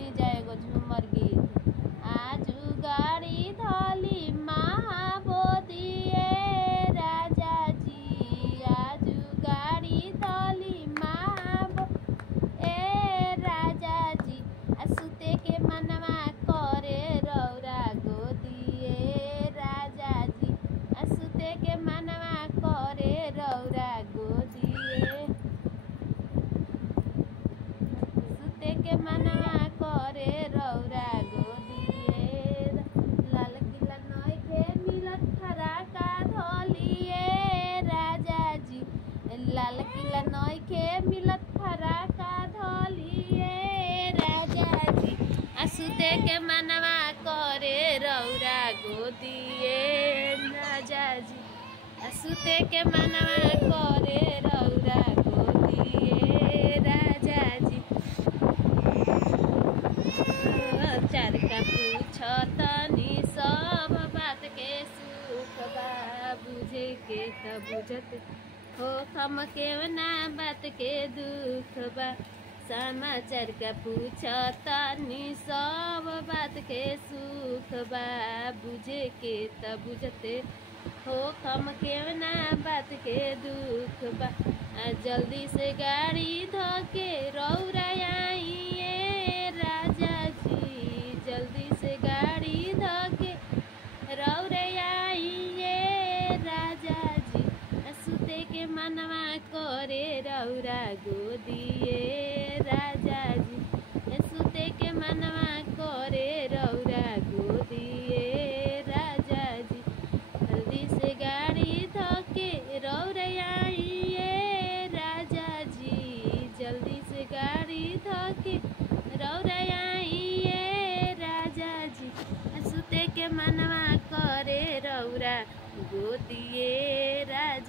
सुनी जाएगो झूमर गीत। आजू गाड़ी धली महाबोधिए राजा जी, आजू गाड़ी धली महाबो ए राजा जी, सुते के मनवा करे रौरा गोदिए राजा जी, सुते के मनवा करे रौरा गोदिए, सुते के मनवा करे रौरा गोदिए। लाल किला नइखे मिलत फराका धोलिए राजा जी, लाल किला नइखे मिलत फराका धोलिए राजा जी, सुते के मनवा करे रौरा गोदिए राजा जी, सुते के मनवा करे रौरा गोदिए राजा जी। चार का पूछतनी सब बात के सुख बा, बुझे के त बुझत हो हम के ना बात के दुख बा। समाचार का पूछतनी सब बात के सुख बा, बुझे के त बुझते हो हम के ना बात के दुख बा। जल्दी से गाड़ी धोके रौरा आइए राजा जी, जल्दी से गाड़ी धोके रौरा आइए राजा जी, सुते के मनवा करे रौरा गोदिए राजा जी, सुते के मनवा करे रौरा गोदिए राजा जी। जल्दी से गाड़ी धोके रौरा आइए राजा जी, जल्दी से गाड़ी धोके रौरा आइए राजा जी, सुते के मनवा करे रौरा गोदिए राजा।